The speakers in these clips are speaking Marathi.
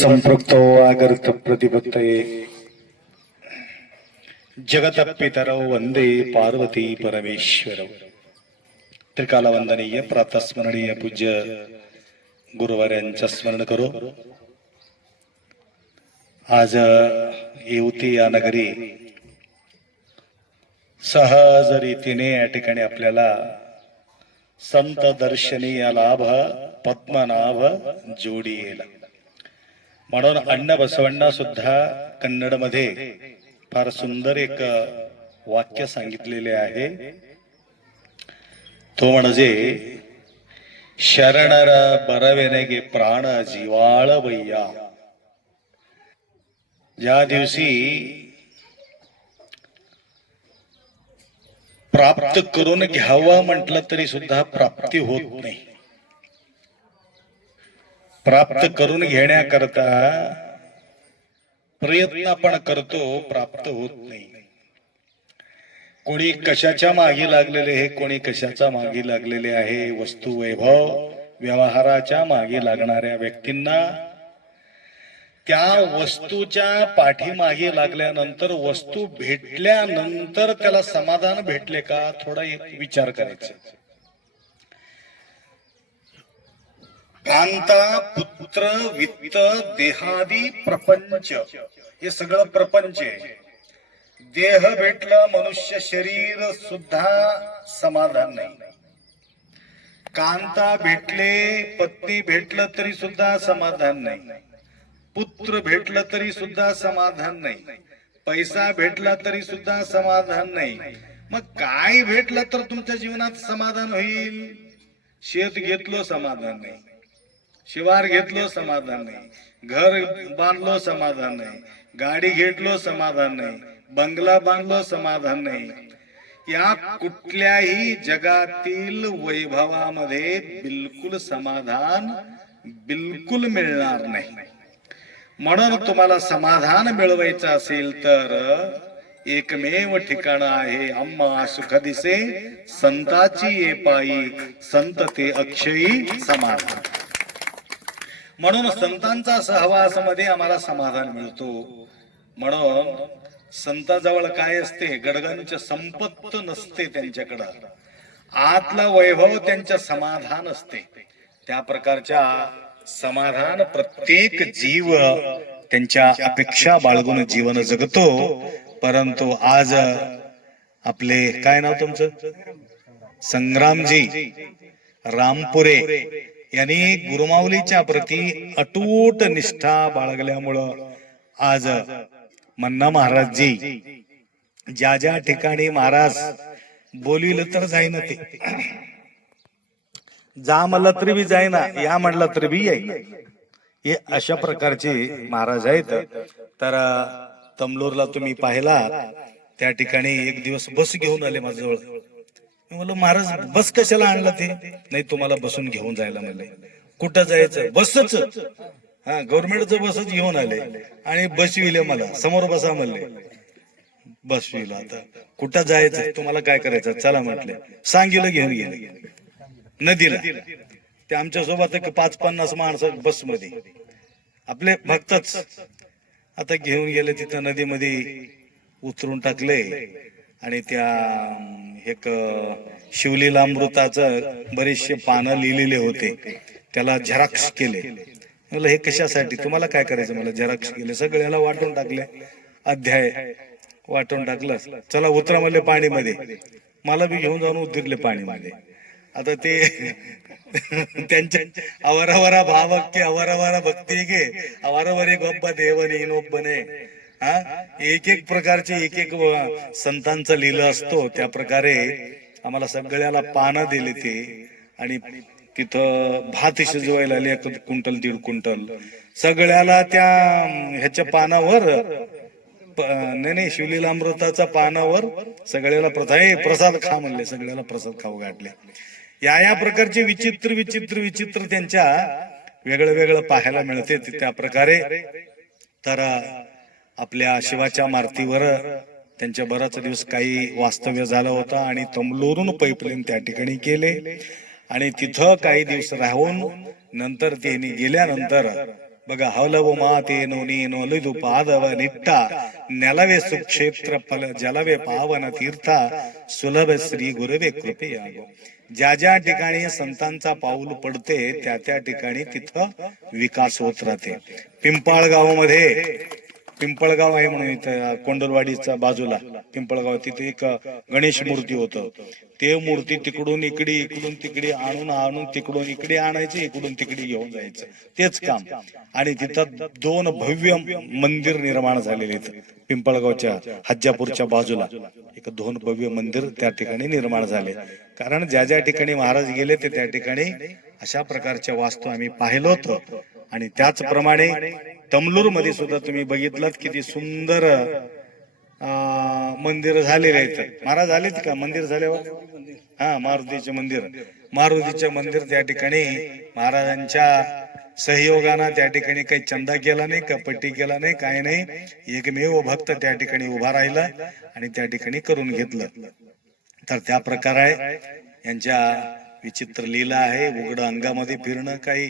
संपृक्तो आगर्त प्रतिपत्तये जगतपितरौ वंदे पार्वती परमेश्वरौ। त्रिकालवंदनीय प्रातस्मरणीय पूज्य गुरुवार गुरुवार्यांचं स्मरण करू। आज येवती या नगरी सहज रीतीने या ठिकाणी आपल्याला संत दर्शनीय लाभ पद्मनाभ जोडी येला म्हणून अण्ण बसवण्णा सुद्धा कन्नडमध्ये फार सुंदर एक वाक्य सांगितलेले आहे तो म्हणजे ಶರಣರ ಬರವೆನೆಗೆ ಪ್ರಾಣ ಜೀವಾಳವಯ್ಯ ज्या दिवशी प्राप्त करून घ्यावा म्हटलं तरी सुद्धा प्राप्ती होत नाही प्राप्त करून घेण्याकरता प्रयत्न आपण करतो प्राप्त होत नाही. कोणी कशाच्या मागे लागलेले हे कोणी कशाच्या मागे लागलेले आहे वस्तू वैभव व्यवहाराच्या मागे लागणाऱ्या व्यक्तींना त्या वस्तूच्या पाठीमागे लागल्यानंतर वस्तू भेटल्यानंतर त्याला समाधान भेटले का? थोडा एक विचार करायचा. कांता पुत्र वित्त देहादी प्रपंच हे सगळं प्रपंच आहे. देह भेटलं मनुष्य शरीर सुद्धा समाधान नाही. कांता भेटले पत्नी भेटलं तरी सुद्धा समाधान नाही. पुत्र भेटलं तरी सुद्धा समाधान नाही. पैसा भेटला तरी सुद्धा समाधान नाही. मग काय भेटलं तर तुमच्या जीवनात समाधान होईल? शेत घेतलं समाधान नाही. शिवार घेतलं समाधान नाही. घर बांधलो समाधान नाही. गाडी घेतलो समाधान नाही. बंगला बांधलो समाधान नाही. या कुठल्याही जगातील वैभवामध्ये बिलकुल समाधान बिलकुल मिळणार नाही. म्हणून तुम्हाला समाधान मिळवायचं असेल तर एकमेव ठिकाण आहे अम्मा सुख दिसे संताची ये पायी संत ते अक्षयी समाधान. म्हणून संतांचा सहवासमध्ये आम्हाला समाधान मिळतो. म्हणून संताजवळ काय असते? गडगंच संपत्त नसते त्यांच्याकडं. आतला वैभव त्यांच्या समाधान असते. त्या प्रकारच्या समाधान प्रत्येक जीव त्यांच्या अपेक्षा बाळगून जीवन जगतो. परंतु आज आपले काय नाव तुमचं? संग्रामजी रामपुरे यांनी गुरुमाऊलीच्या प्रती अटूट निष्ठा बाळगल्यामुळं आज मन्ना महाराजजी ज्या ज्या ठिकाणी महाराज बोलिल तर जाईन ते. जा म्हणलं तरी बी जाईना या म्हणलं तरी बी येईल हे अशा प्रकारचे महाराज आहेत. तर तमलोरला तुम्ही पाहिला त्या ठिकाणी एक दिवस बस घेऊन आले माझ्याजवळ. मी म्हणलं महाराज बस कशाला आणलं ते? नाही तुम्हाला बसून घेऊन जायला म्हणले. कुठं जायचं? बसच. हा गव्हर्नमेंटचं बसच घेऊन आले आणि बसविले मला समोर बसा म्हणले. बसविलं आता. कुठं जायचं? तुम्हाला काय करायचं? चला म्हटले. सांगितलं घेऊन गेले नदीला. ते आमच्यासोबत एक पाच पन्नास माणसं बसमध्ये. आपले भक्तच. आता घेऊन गेले तिथं नदीमध्ये उतरून टाकले आणि त्या एक शिवलीलामृताचं बरेचसे पानं लिहिलेले होते. त्याला झेरॉक्स केले. म्हटलं हे कशासाठी? तुम्हाला काय करायचं? मला झेरॉक्स केले. सगळ्याला वाटून टाकले. अध्याय वाटून टाकलं. चला उतरा म्हणले पाणीमध्ये. मला बी घेऊन जाऊन उतरले पाणीमध्ये. आता ते त्यांच्या अवरावरा भावक्ती अवरावरा भक्ती घे अवरावरे गप्पा देवने इनोप बने हा? एक एक प्रकारचे एक एक संतांचं लिहिलं असतो. त्या प्रकारे आम्हाला सगळ्याला पानं दिली ते. आणि तिथं भात शिजवायला आले एक दीड कुंटल. सगळ्याला त्या ह्याच्या पानावर नाही नाही शिवलीला अमृताच्या पानावर सगळ्याला प्रथा हे प्रसाद खा म्हणले. सगळ्याला प्रसाद खाऊ गाठले या या प्रकारचे विचित्र विचित्र विचित्र त्यांच्या वेगळं वेगळं पाहायला मिळते. त्या प्रकारे तर आपल्या शिवाच्या मारतीवर त्यांच्या बराच दिवस काही वास्तव्य झालं होतं आणि तमलोरून पैपलीन त्या ठिकाणी केले. आणि तिथं काही दिवस राहून नंतर त्यांनी गेल्यानंतर बघा हवलव माते नोनी नोलिदु पादव निट्टा नेलवे सुक्षेत्र फल जलवे पावन तीर्था सुलभ श्री गुरवे कृपे ज्या ज्या ठिकाणी संतांचा पाऊल पडते त्या त्या ठिकाणी तिथं विकास होत राहते. पिंपाळगावमध्ये पिंपळगाव आहे म्हणून इथं कोंडलवाडीच्या बाजूला. पिंपळगाव तिथे एक गणेश मूर्ती होतं. ते मूर्ती तिकडून इकडे इकडून तिकडे आणून आणून तिकडून इकडे आणायची इकडून तिकडे घेऊन जायचं. तेच काम. आणि तिथं दोन भव्य मंदिर निर्माण झालेले आहेत. पिंपळगावच्या हज्जापूरच्या बाजूला. एक दोन भव्य मंदिर त्या ठिकाणी निर्माण झाले. कारण ज्या ज्या ठिकाणी महाराज गेले ते त्या ठिकाणी अशा प्रकारच्या वास्तू आम्ही पाहिलं होतो. आणि त्याचप्रमाणे तमलूरमध्ये सुद्धा तुम्ही बघितलं किती सुंदर मंदिर झालेले आहेत महाराज झालेत का? मंदिर झाल्यावर? हा मारुतीचे मंदिर. मारुतीचे मंदिर त्या ठिकाणी महाराजांच्या सहयोगानं त्या ठिकाणी काही चंदा केला नाही का पट्टी केला नाही काय नाही. एकमेव भक्त त्या ठिकाणी उभा राहिला आणि त्या ठिकाणी करून घेतलं. तर त्या प्रकारे यांच्या विचित्र लीला आहे. उघड अंगामध्ये फिरणं काही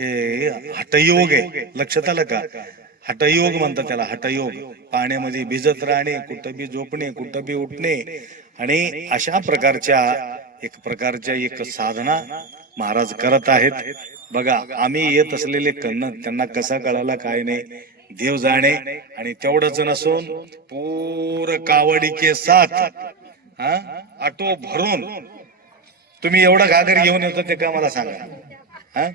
हे आहे. लक्षात आलं का? हटयोग म्हणतात त्याला हटयोग. पाण्यामध्ये भिजत राहणे कुठं बी झोपणे कुठं बी उठणे. आणि अशा प्रकारच्या एक प्रकारच्या एक साधना महाराज करत आहेत. बघा आम्ही येत असलेले कन्न त्यांना कसा कळाला काय नाही. देव जाणे आणि तेवढंच नसून पूर कावडी के साथ हा आटो भरून. तुम्ही एवढा घागर घेऊन येतो ते का मला सांगा? हा?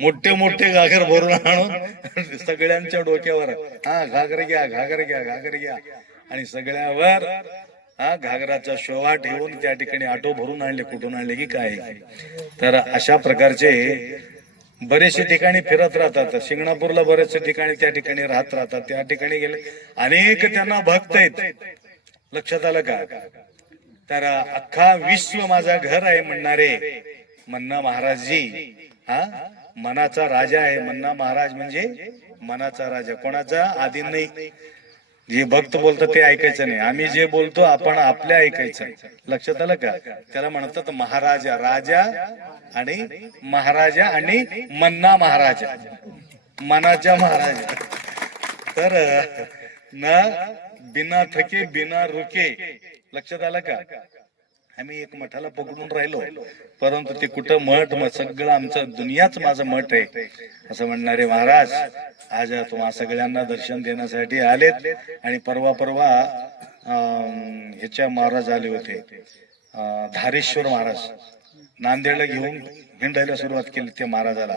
मोठे मोठे घागर भरून आणून सगळ्यांच्या डोक्यावर हा घागर घ्या घागर घ्या घागर घ्या. आणि सगळ्यावर हा घागराचा शोभा ठेवून त्या ठिकाणी आटो भरून आणले कुठून आणले की काय. तर अशा प्रकारचे बरेचसे ठिकाणी फिरत राहतात. शिंगणापूरला बरेचसे ठिकाणी त्या ठिकाणी राहत राहतात. त्या ठिकाणी गेले अनेक त्यांना भक्त आहेत. लक्षात आलं का? तर अख्खा विश्व माझा घर आहे म्हणणारे मन्ना महाराजजी हा? मनाचा राजा आहे मन्ना महाराज म्हणजे मनाचा राजा. कोणाचा? आधी नाही जे भक्त बोलतो ते ऐकायचं नाही. आम्ही जे बोलतो आपण आपल्या ऐकायचं. लक्षात आलं का? त्याला म्हणतात महाराजा राजा आणि महाराजा आणि मन्ना महाराजा. मनाच्या महाराजा. तर न बिना थके बिना रुके. लक्षात आलं का? आम्ही एक मठाला पकडून राहिलो. परंतु ते कुठं मठ? मग सगळं आमचं दुनियाच माझं मठ आहे. असं म्हणणारे महाराज आज तुम्हा सगळ्यांना दर्शन देण्यासाठी आलेत आणि परवा परवा ह्याच्या महाराज आले होते. धारेश्वर महाराज. नांदेडला घेऊन हिंडायला सुरुवात केली त्या महाराजाला.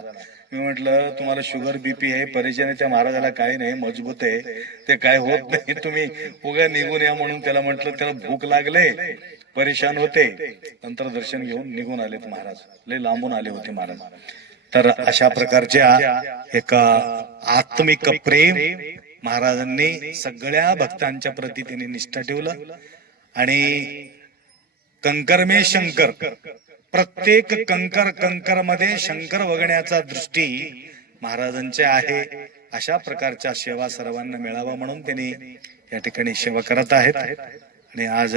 मी म्हटलं तुम्हाला शुगर बीपी आहे. परिचय त्या महाराजाला काही नाही. मजबूत आहे. ते काय होत नाही. तुम्ही उगा निघून या म्हणून त्याला म्हटलं त्याला भूक लागले. परेशान होते. नंतर दर्शन घेऊन निघून आलेत महाराज. लय लांबून आले होते महाराज. तर अशा प्रकारच्या एका आत्मिक प्रेम महाराजांनी सगळ्या भक्तांच्या प्रती त्यांनी निष्ठा ठेवलं. आणि कंकर मे शंकर प्रत्येक कंकर कंकरमध्ये शंकर वगण्याचा दृष्टी महाराजांच्या आहे. अशा प्रकारच्या सेवा सर्वांना मिळावा म्हणून त्यांनी या ठिकाणी सेवा करत आहेत. आणि आज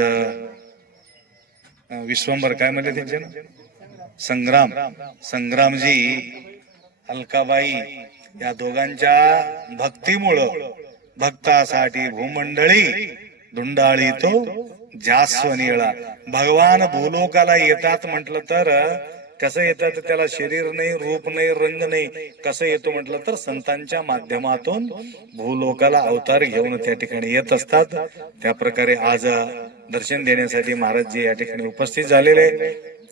विश्वंभर. काय म्हणले त्यांचे ना संग्राम. संग्रामजी अलकाबाई या दोघांच्या भक्तीमुळं भक्तासाठी भूमंडळी धुंडाळी तो जास्वनिळा. भगवान भूलोकाला येतात म्हटलं तर कसं येतात त्याला शरीर नाही रूप नाही रंग नाही कसं येतो म्हटलं तर संतांच्या माध्यमातून भूलोकाला अवतार घेऊन त्या ठिकाणी येत असतात. त्या प्रकारे आज दर्शन देण्यासाठी महाराज जी या ठिकाणी उपस्थित झालेले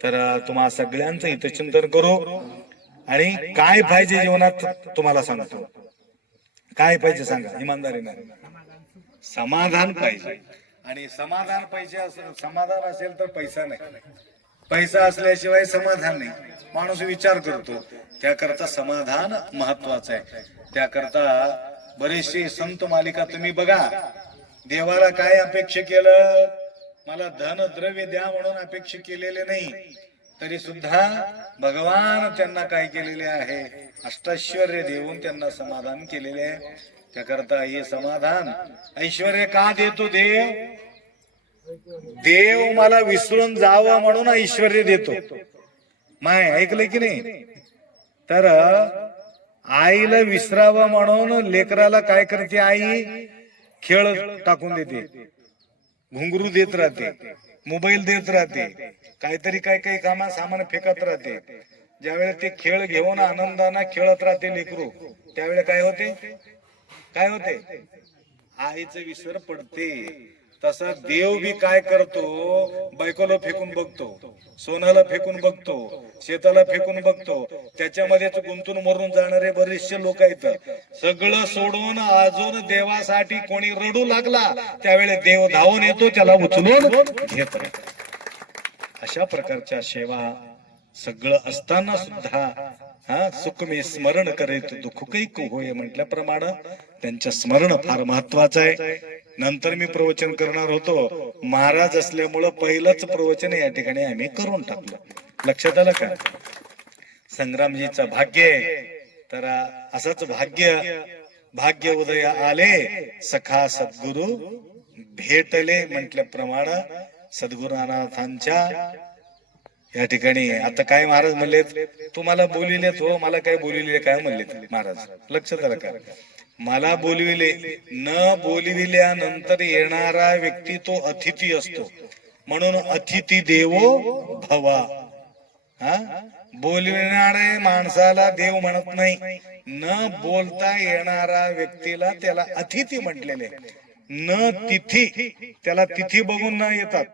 तर तुम्हा सगळ्यांचं हितचिंतन करू आणि काय पाहिजे जीवनात तुम्हाला सांगतो. काय पाहिजे सांगा इमानदारीने. समाधान पाहिजे. आणि समाधान पाहिजे असेल समाधान असेल तर पैसा नाही. पैसा असल्याशिवाय समाधान नाही. माणूस विचार करतो त्याकरता समाधान महत्वाचं आहे. त्याकरता बरेचसे संत मालिका तुम्ही बघा. देवाला काय अपेक्षा केलं? मला धन द्रव्य द्या म्हणून अपेक्षा केलेले नाही. तरी सुद्धा भगवान त्यांना काय केलेले आहे? अष्टैश्वर्य देऊन त्यांना समाधान केलेले आहे. त्याकरता हे समाधान ऐश्वर का देतो देव? देव मला विसरून जावं म्हणून ऐश्वर देतो. माय ऐकलं की नाही? तर आईला विसरावं म्हणून लेकराला काय करते आई? खेळ टाकून देते. घुंगरू देत राहते मोबाईल देत राहते काहीतरी काय काही कामा सामान फेकत राहते. ज्यावेळेस ते खेळ घेऊन आनंदानं खेळत राहते लेकरू त्यावेळेला काय होते? काय होते? आईचं विसर पडते. तसा देव बी काय करतो? बायकोला फेकून बघतो सोन्याला फेकून बघतो शेताला फेकून बघतो. त्याच्यामध्येच गुंतून मरून जाणारे बरेचसे लोक आहेत. सगळं सोडून अजून देवासाठी कोणी रडू लागला त्यावेळेस देव धावून येतो त्याला उचलून घेत अशा प्रकारच्या सेवा सगळं असताना सुद्धा हा सुख मी स्मरण करेत दुःख कैक होय म्हटल्याप्रमाणे त्यांच्या स्मरण फार महत्वाचं आहे. नंतर मी प्रवचन करणार होतो. महाराज असल्यामुळं पहिलंच प्रवचन या ठिकाणी आम्ही करून टाकलं. लक्षात आलं का? संग्रामजीचं भाग्य तर असंच भाग्य भाग्य उदय आले सखा सद्गुरु भेटले म्हटल्याप्रमाणे सद्गुरुनाथांच्या या ठिकाणी. आता काय महाराज म्हणलेत? तुम्हाला बोलिलेत हो मला काय बोलिले काय म्हणलेत? महाराज लक्षात आलं का? मला बोलविले. न बोलविल्यानंतर येणारा व्यक्ती तो अतिथी असतो. म्हणून अतिथी देवो भवा. हा? बोलविणारे माणसाला देव म्हणत नाही. न बोलता येणारा व्यक्तीला त्याला अतिथी म्हटलेले. न तिथी त्याला तिथी बघून न येतात.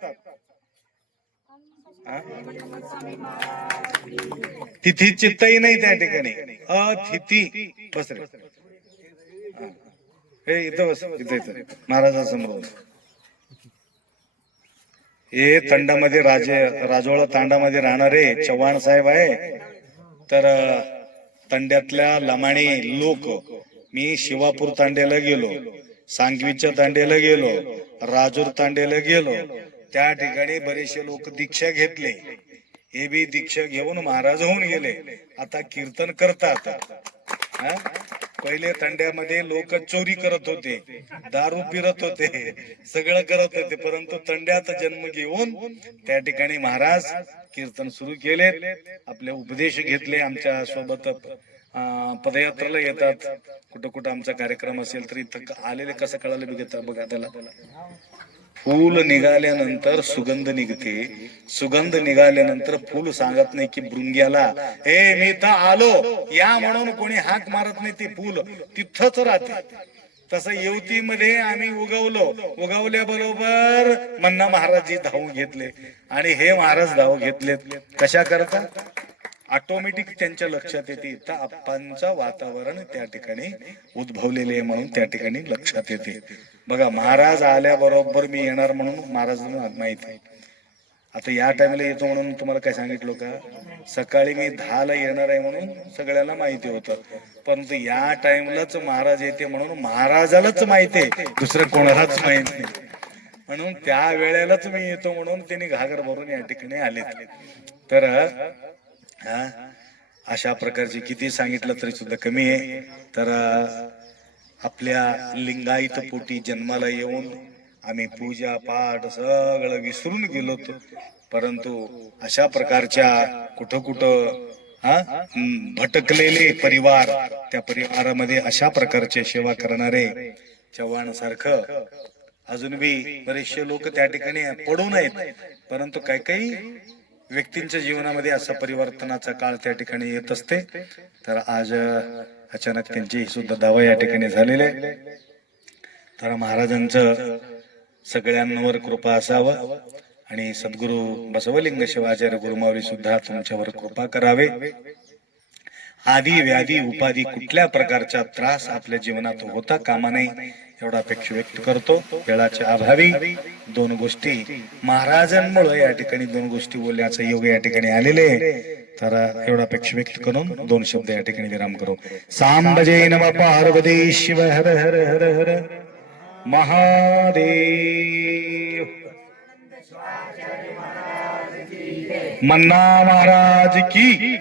तिथी चित्तही नाही त्या ठिकाणी. अतिथी बसरे हे इथं बस इथं इथं. महाराजासमोर हे तंडामध्ये राजे राजोळा तांडामध्ये राहणारे चव्हाण साहेब आहे. तर तंड्यातल्या लमाणी लोक मी शिवापूर तांड्याला गेलो सांगवीच्या तांड्याला गेलो राजूर तांड्याला गेलो. त्या ठिकाणी बरेचसे लोक दीक्षा घेतले. हे बी दीक्षा घेऊन महाराज होऊन गेले. आता कीर्तन करतात. हा? पहिले तंड्यामध्ये लोक चोरी करत होते दारू पिरत होते सगळं करत होते. परंतु थंड्याचा जन्म घेऊन त्या ठिकाणी महाराज कीर्तन सुरू केले आपले उपदेश घेतले आमच्यासोबत. पदयात्रेला येतात. कुठं कुठं आमचा कार्यक्रम असेल तर इथं आलेले कसं कळालं बी बघा त्याला. फूल निघाल्यानंतर सुगंध निघते. सुगंध निघाल्यानंतर फूल सांगत नाही की भृंग्याला हे मी तर आलो. या म्हणून कोणी हाक मारत नाही ते फूल. तिथंच राहते. तसं युवतीमध्ये आम्ही उगवलो. उगवल्या बरोबर मन्ना महाराजजी धावून घेतले. आणि हे महाराज धाव घेतलेत. कशा करता? ऑटोमॅटिक त्यांच्या लक्षात येते. तर आप्पांचं वातावरण त्या ठिकाणी उद्भवलेले आहे म्हणून त्या ठिकाणी लक्षात येते. बघा महाराज आल्याबरोबर मी येणार म्हणून महाराजांना माहीत आहे. आता या टाइमला येतो म्हणून तुम्हाला काय सांगितलं का? सकाळी मी दहाला येणार आहे म्हणून सगळ्यांना माहिती होतं. परंतु या टाइमलाच महाराज येते म्हणून महाराजालाच माहिती आहे. दुसरं कोणालाच माहीत नाही. म्हणून त्या वेळेलाच मी येतो म्हणून त्यांनी घागर भरून या ठिकाणी आले तर हा? अशा प्रकारचे किती सांगितलं तरी सुद्धा कमी आहे. तर आपल्या लिंगायत पोटी जन्माला येऊन आम्ही पूजा पाठ सगळं विसरून गेलो होतो. परंतु अशा प्रकारच्या कुठं कुठं हा भटकलेले परिवार त्या परिवारामध्ये अशा प्रकारचे सेवा करणारे चव्हाण सारखं अजून बी बरेचसे लोक त्या ठिकाणी पडून आहेत परंतु काही काही व्यक्तींच्या जीवनामध्ये असा परिवर्तनाचा काळ त्या ठिकाणी येत असते तर आज अचानक त्यांची सुद्धा दावा या ठिकाणी झालेले आहे. तर महाराजांचं सगळ्यांवर कृपा असावं आणि सद्गुरु बसवलिंग शिवाचार्य गुरुमावली सुद्धा तुमच्यावर कृपा करावे आधी व्याधी उपाधी कुठल्या प्रकारचा त्रास आपल्या जीवनात होता कामा नये एवढा अपेक्षा व्यक्त करतो. वेळाच्या अभावी दोन गोष्टी. महाराजांमुळे या ठिकाणी दोन गोष्टी बोलण्याचा योग या ठिकाणी आलेले तर एवढा अपेक्षा व्यक्त करून दोन शब्द या ठिकाणी विराम करू. सांबजे नम पार्वती शिव हर हर हर हर. महादेव. मन्ना महाराज की